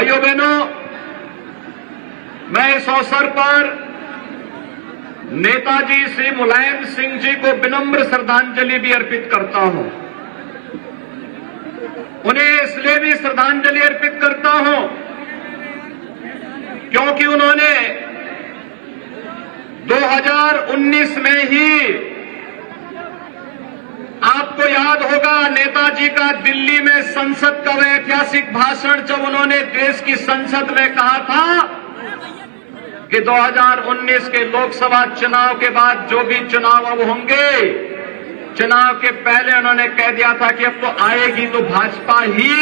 भाइयों बहनों, मैं इस अवसर पर नेताजी श्री मुलायम सिंह जी को विनम्र श्रद्धांजलि भी अर्पित करता हूं। उन्हें इसलिए भी श्रद्धांजलि अर्पित करता हूं क्योंकि उन्होंने 2019 में ही, आपको याद होगा, नेताजी का दिल्ली में संसद का वह ऐतिहासिक भाषण, जब उन्होंने देश की संसद में कहा था कि 2019 के लोकसभा चुनाव के बाद जो भी चुनाव अब होंगे, चुनाव के पहले उन्होंने कह दिया था कि अब तो आएगी तो भाजपा ही।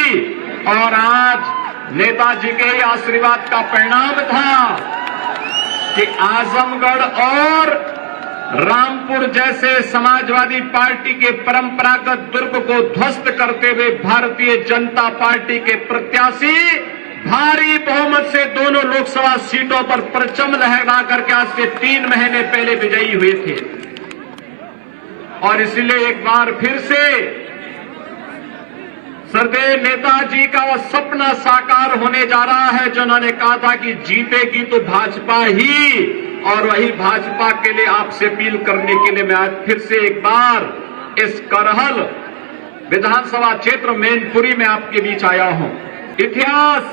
और आज नेताजी के ही आशीर्वाद का परिणाम था कि आजमगढ़ और रामपुर जैसे समाजवादी पार्टी के परंपरागत दुर्ग को ध्वस्त करते हुए भारतीय जनता पार्टी के प्रत्याशी भारी बहुमत से दोनों लोकसभा सीटों पर परचम लहरा करके आज से 3 महीने पहले विजयी हुए थे। और इसलिए एक बार फिर से सरदेव नेताजी का वह सपना साकार होने जा रहा है जो उन्होंने कहा था कि जीतेगी तो भाजपा ही। और वही भाजपा के लिए आपसे अपील करने के लिए मैं आज फिर से एक बार इस करहल विधानसभा क्षेत्र मैनपुरी में आपके बीच आया हूं। इतिहास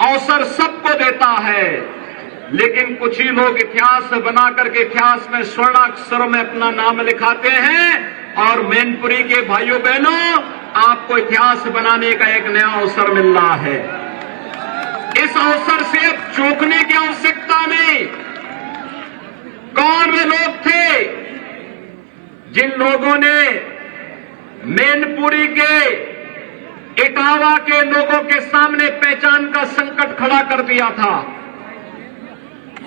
अवसर सबको देता है, लेकिन कुछ ही लोग इतिहास बना करके इतिहास में स्वर्णाक्षरों में अपना नाम लिखाते हैं। और मैनपुरी के भाइयों बहनों, आपको इतिहास बनाने का एक नया अवसर मिल रहा है। इस अवसर से अब चूकने की आवश्यकता नहीं। कौन वे लोग थे जिन लोगों ने मैनपुरी के इटावा के लोगों के सामने पहचान का संकट खड़ा कर दिया था?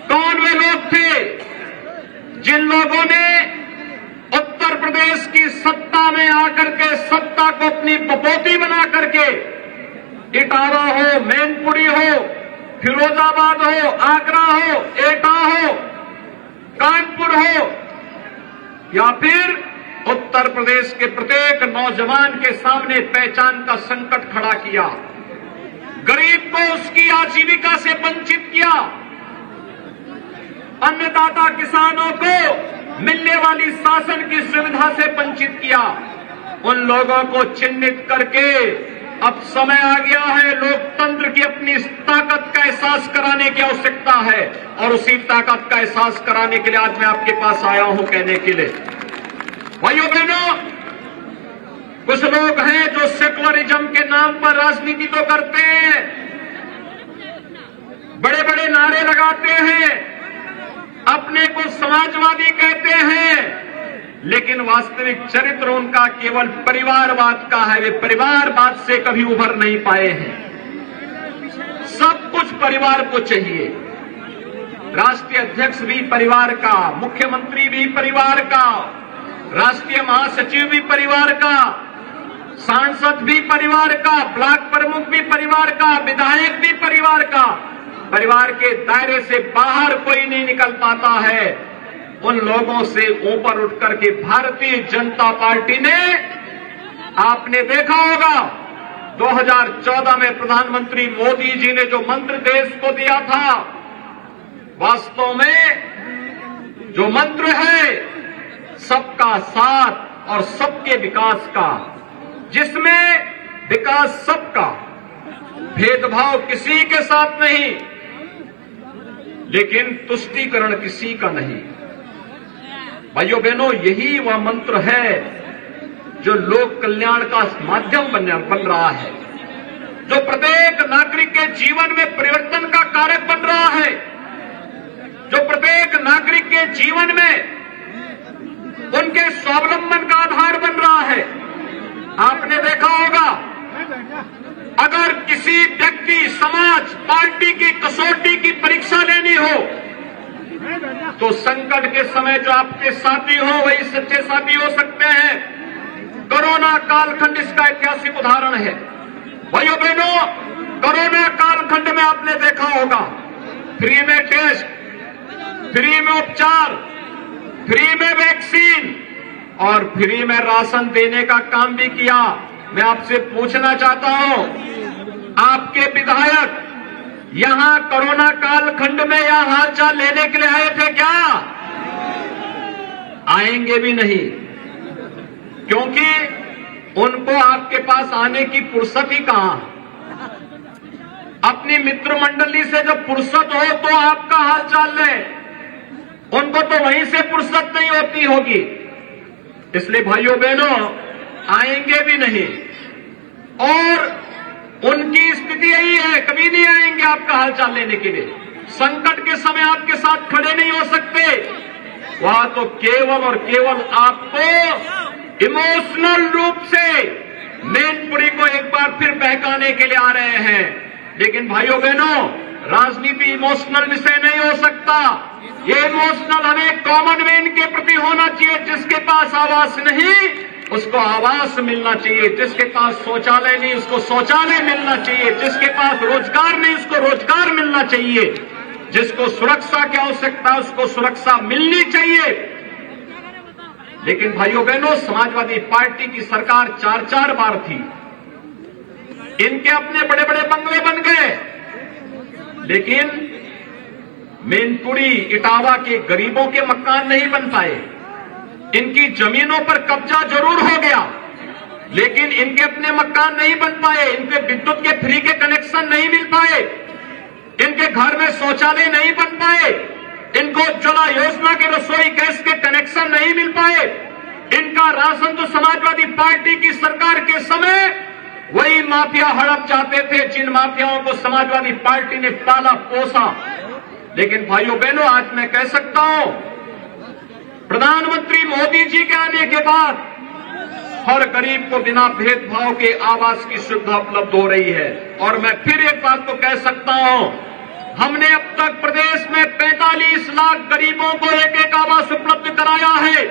कौन वे लोग थे जिन लोगों ने उत्तर प्रदेश की सत्ता में आकर के सत्ता को अपनी बपोती बना करके इटावा हो, मैनपुरी हो, फिरोजाबाद हो, आगरा हो, एटा हो, कानपुर हो, या फिर उत्तर प्रदेश के प्रत्येक नौजवान के सामने पहचान का संकट खड़ा किया, गरीब को उसकी आजीविका से वंचित किया, अन्नदाता किसानों को मिलने वाली शासन की सुविधा से वंचित किया। उन लोगों को चिन्हित करके अब समय आ गया है लोकतंत्र की अपनी ताकत का एहसास कराने की आवश्यकता है। और उसी ताकत का एहसास कराने के लिए आज मैं आपके पास आया हूं कहने के लिए। भाइयों बहनों, कुछ लोग हैं जो सेकुलरिज्म के नाम पर राजनीति तो करते हैं, बड़े बड़े नारे लगाते हैं, अपने को समाजवादी कहते हैं, लेकिन वास्तविक चरित्र उनका केवल परिवारवाद का है। वे परिवारवाद से कभी उभर नहीं पाए हैं। सब कुछ परिवार को चाहिए। राष्ट्रीय अध्यक्ष भी परिवार का, मुख्यमंत्री भी परिवार का, राष्ट्रीय महासचिव भी परिवार का, सांसद भी परिवार का, ब्लॉक प्रमुख भी परिवार का, विधायक भी परिवार का। परिवार के दायरे से बाहर कोई नहीं निकल पाता है। उन लोगों से ऊपर उठ करके भारतीय जनता पार्टी ने, आपने देखा होगा 2014 में प्रधानमंत्री मोदी जी ने जो मंत्र देश को दिया था, वास्तव में जो मंत्र है सबका साथ और सबके विकास का, जिसमें विकास सबका, भेदभाव किसी के साथ नहीं, लेकिन तुष्टीकरण किसी का नहीं। भाइयों बहनों, यही वह मंत्र है जो लोक कल्याण का माध्यम बन रहा है, जो प्रत्येक नागरिक के जीवन में परिवर्तन का कारक बन रहा है, जो प्रत्येक नागरिक के जीवन में उनके स्वावलंबन का आधार बन रहा है। आपने देखा होगा, अगर किसी व्यक्ति, समाज, पार्टी की कसौटी की परीक्षा लेनी हो तो संकट के समय जो आपके साथी हो वही सच्चे साथी हो सकते हैं। कोरोना कालखंड इसका ऐतिहासिक उदाहरण है। भाइयों बहनों, कोरोना कालखंड में आपने देखा होगा, फ्री में टेस्ट, फ्री में उपचार, फ्री में वैक्सीन और फ्री में राशन देने का काम भी किया। मैं आपसे पूछना चाहता हूं, आपके विधायक यहां कोरोना कालखंड में यह हालचाल लेने के लिए आए थे क्या? आएंगे भी नहीं, क्योंकि उनको आपके पास आने की फुर्सत ही कहां। अपनी मित्र मंडली से जब फुर्सत हो तो आपका हालचाल ले, उनको तो वहीं से फुर्सत नहीं होती होगी। इसलिए भाइयों बहनों, आएंगे भी नहीं और उनकी स्थिति यही है, कभी नहीं आएंगे आपका हालचाल लेने के लिए। संकट के समय आपके साथ खड़े नहीं हो सकते। वहां तो केवल और केवल आपको इमोशनल रूप से मैनपुरी को एक बार फिर बहकाने के लिए आ रहे हैं। लेकिन भाइयों बहनों, राजनीति इमोशनल विषय नहीं हो सकता। ये इमोशनल हमें कॉमन मैन के प्रति होना चाहिए। जिसके पास आवास नहीं उसको आवास मिलना चाहिए, जिसके पास शौचालय नहीं उसको शौचालय मिलना चाहिए, जिसके पास रोजगार नहीं उसको रोजगार मिलना चाहिए, जिसको सुरक्षा की आवश्यकता उसको सुरक्षा मिलनी चाहिए। लेकिन भाइयों बहनों, समाजवादी पार्टी की सरकार 4-4 बार थी, इनके अपने बड़े बड़े बंगले बन गए, लेकिन मैनपुरी इटावा के गरीबों के मकान नहीं बन पाए। इनकी जमीनों पर कब्जा जरूर हो गया, लेकिन इनके अपने मकान नहीं बन पाए, इनके विद्युत के फ्री के कनेक्शन नहीं मिल पाए, इनके घर में शौचालय नहीं बन पाए, इनको उज्ज्वला योजना के रसोई गैस के कनेक्शन नहीं मिल पाए। इनका राशन तो समाजवादी पार्टी की सरकार के समय वही माफिया हड़प चाहते थे, जिन माफियाओं को समाजवादी पार्टी ने पाला पोसा। लेकिन भाइयों बहनों, आज मैं कह सकता हूं, प्रधानमंत्री मोदी जी के आने के बाद हर गरीब को बिना भेदभाव के आवास की सुविधा उपलब्ध हो रही है। और मैं फिर एक बात तो कह सकता हूं, हमने अब तक प्रदेश में 45 लाख गरीबों को एक आवास उपलब्ध कराया है।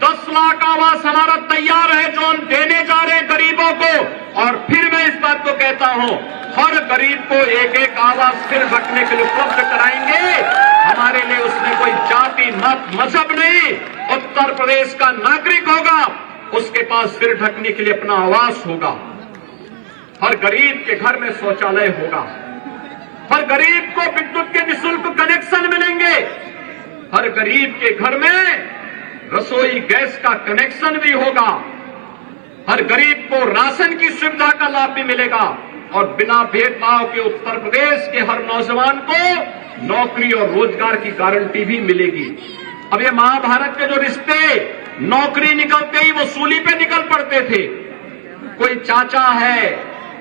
10 लाख आवास हमारा तैयार है जो हम देने जा रहे हैं गरीबों को। और फिर मैं इस बात को कहता हूं, हर गरीब को एक आवास फिर रखने के लिए उपलब्ध कराएंगे। हमारे लिए उसमें कोई जाति मत मजहब नहीं। उत्तर प्रदेश का नागरिक होगा, उसके पास सिर ढकने के लिए अपना आवास होगा। हर गरीब के घर में शौचालय होगा, हर गरीब को विद्युत के निःशुल्क कनेक्शन मिलेंगे, हर गरीब के घर में रसोई गैस का कनेक्शन भी होगा, हर गरीब को राशन की सुविधा का लाभ भी मिलेगा और बिना भेदभाव के उत्तर प्रदेश के हर नौजवान को नौकरी और रोजगार की गारंटी भी मिलेगी। अब ये महाभारत के जो रिश्ते नौकरी निकलते ही वसूली पे निकल पड़ते थे, कोई चाचा है,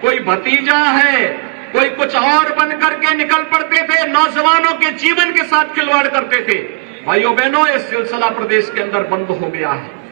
कोई भतीजा है, कोई कुछ और बन करके निकल पड़ते थे, नौजवानों के जीवन के साथ खिलवाड़ करते थे। भाइयों बहनों, ये सिलसिला प्रदेश के अंदर बंद हो गया है।